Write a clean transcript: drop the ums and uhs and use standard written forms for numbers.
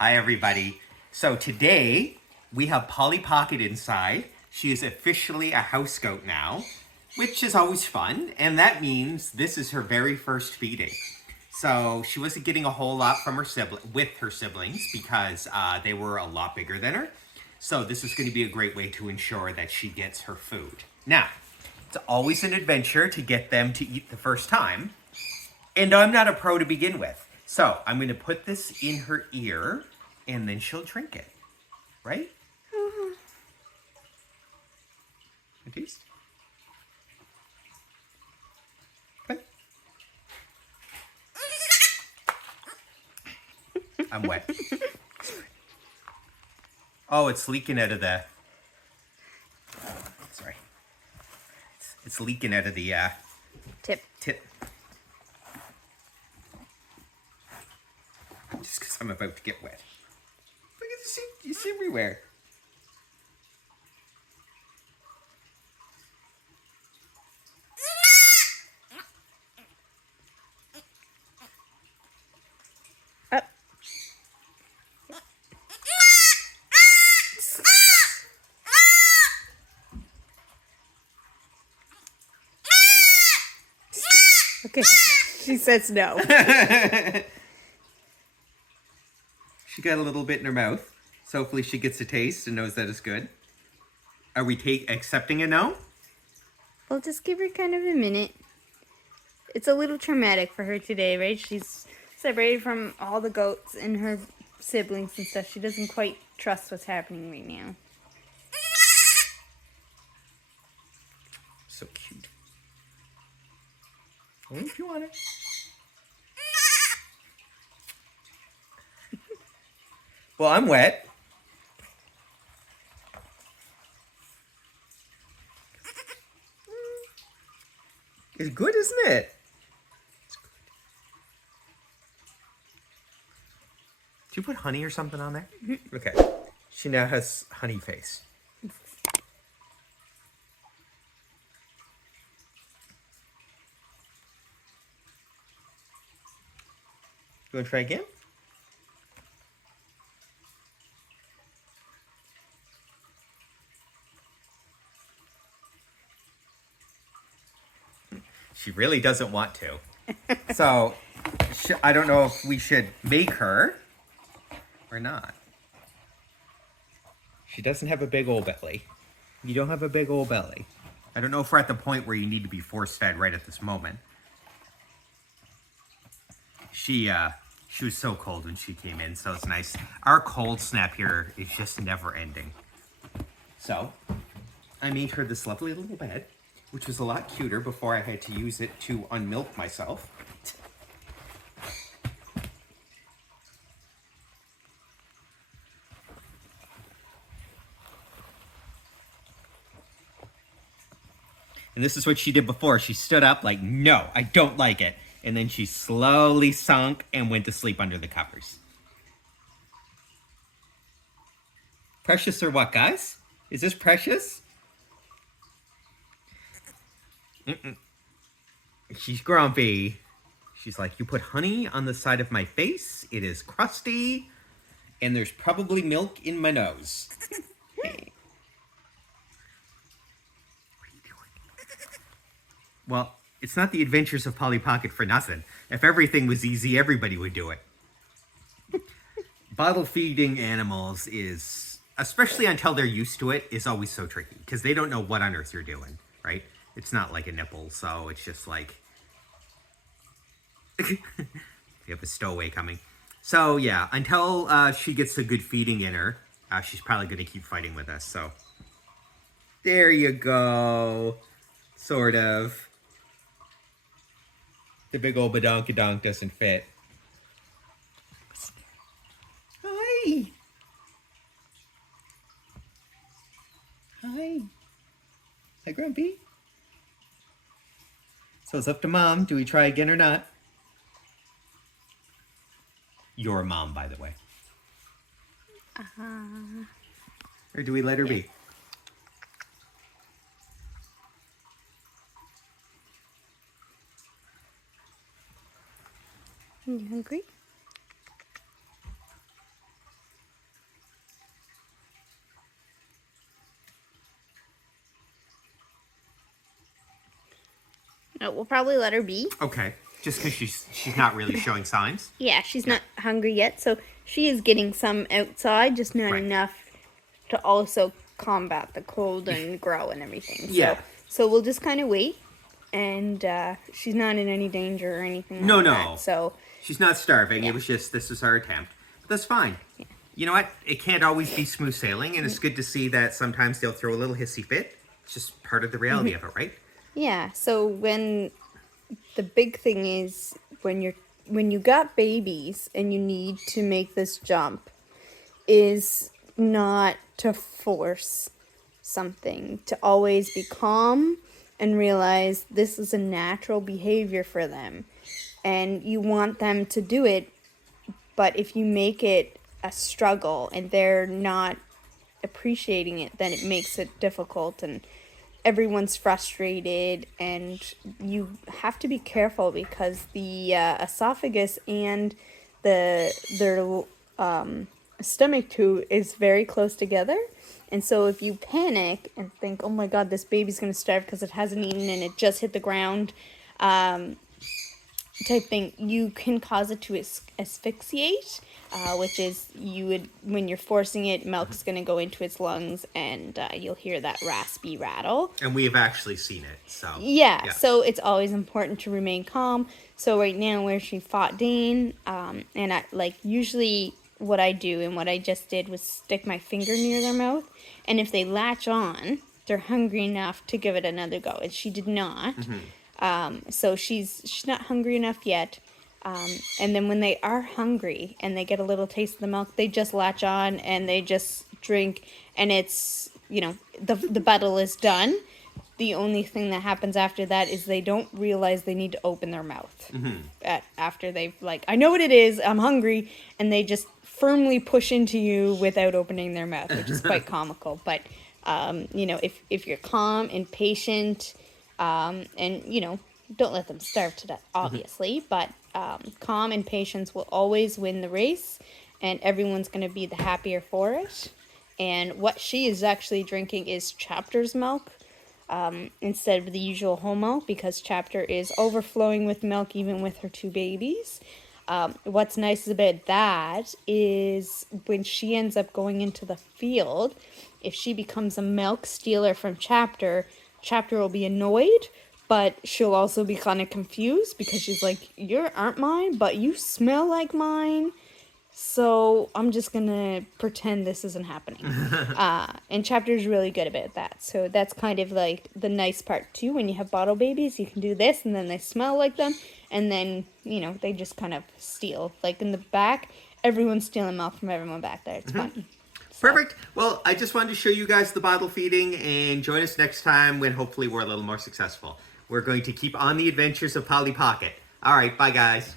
Hi, everybody. So today we have Polly Pocket inside. She is officially a house goat now, which is always fun. And that means this is her very first feeding. So she wasn't getting a whole lot from her siblings because they were a lot bigger than her. So this is going to be a great way to ensure that she gets her food. Now, it's always an adventure to get them to eat the first time. And I'm not a pro to begin with. So I'm going to put this in her ear and then she'll drink it. Right? A taste? Okay. I'm wet. Oh, it's leaking out of the... Sorry. It's leaking out of the tip. Just because I'm about to get wet. Look at this, it's everywhere. Up. Okay, she says no. She got a little bit in her mouth, so hopefully she gets a taste and knows that it's good. Are we accepting a no? We'll just give her kind of a minute. It's a little traumatic for her today, right? She's separated from all the goats and her siblings and stuff. She doesn't quite trust what's happening right now. So cute. Only if you want it. Well, I'm wet. It's good, isn't it? It's good. Did you put honey or something on there? Mm-hmm. Okay. She now has honey face. You want to try again? She really doesn't want to. So, I don't know if we should make her or not. She doesn't have a big old belly. You don't have a big old belly. I don't know if we're at the point where you need to be force-fed right at this moment. She was so cold when she came in, so it's nice. Our cold snap here is just never ending. So, I made her this lovely little bed, which was a lot cuter before I had to use it to unmilk myself. And this is what she did before. She stood up like, no, I don't like it. And then she slowly sunk and went to sleep under the covers. Precious or what, guys? Is this precious? Mm-mm. She's grumpy. She's like, you put honey on the side of my face. It is crusty. And there's probably milk in my nose. Hey. What are you doing? Well, it's not the adventures of Polly Pocket for nothing. If everything was easy, everybody would do it. Bottle feeding animals is, especially until they're used to it, is always so tricky. Because they don't know what on earth you're doing, right? It's not like a nipple, so it's just like... you have a stowaway coming. So, yeah, until she gets a good feeding in her, she's probably going to keep fighting with us, so... There you go. Sort of. The big old badonkadonk doesn't fit. Hi! Hi. Hi, Grumpy. So it's up to Mom. Do we try again or not? Your mom, by the way. Or do we let her be? You hungry? No, we'll probably let her be. Okay. Just because she's not really showing signs. Yeah, she's not hungry yet, so she is getting some outside, just not Right. enough to also combat the cold and grow and everything. Yeah. So we'll just kind of wait, and she's not in any danger or anything No, like no. that. So She's not starving. Yeah. It was just, this was our attempt. But that's fine. You know what? It can't always be smooth sailing, and it's good to see that sometimes they'll throw a little hissy fit. It's just part of the reality of it, right? yeah, so when the big thing is when you got babies and you need to make this jump is not to force something, to always be calm and realize this is a natural behavior for them and you want them to do it, but if you make it a struggle and they're not appreciating it, then it makes it difficult and everyone's frustrated, and you have to be careful because the esophagus and their stomach too is very close together. And so if you panic and think, oh my god, this baby's going to starve because it hasn't eaten and it just hit the ground, type thing, you can cause it to asphyxiate, which is when you're forcing it, milk's going to go into its lungs and you'll hear that raspy rattle. And we have actually seen it, so. Yeah, so it's always important to remain calm. So right now where she fought Dane, and I, usually what I do and what I just did was stick my finger near their mouth, and if they latch on, they're hungry enough to give it another go, and she did not. So she's not hungry enough yet. And then when they are hungry and they get a little taste of the milk, they just latch on and they just drink, and it's, the battle is done. The only thing that happens after that is they don't realize they need to open their mouth. After they've I know what it is, I'm hungry, and they just firmly push into you without opening their mouth, which is quite comical. But, if you're calm and patient, and, don't let them starve to death, obviously, but calm and patience will always win the race, and everyone's going to be the happier for it. And what she is actually drinking is Chapter's milk, instead of the usual whole milk, because Chapter is overflowing with milk even with her two babies. What's nice about that is when she ends up going into the field, if she becomes a milk stealer from Chapter will be annoyed, but she'll also be kind of confused because she's like, you aren't mine, but you smell like mine. So I'm just going to pretend this isn't happening. And Chapter's really good about that. So that's kind of the nice part too. When you have bottle babies, you can do this and then they smell like them. And then, they just kind of steal. In the back, everyone's stealing milk from everyone back there. It's fun. So. Perfect. Well, I just wanted to show you guys the bottle feeding, and join us next time when hopefully we're a little more successful. We're going to keep on the adventures of Polly Pocket. All right, bye guys.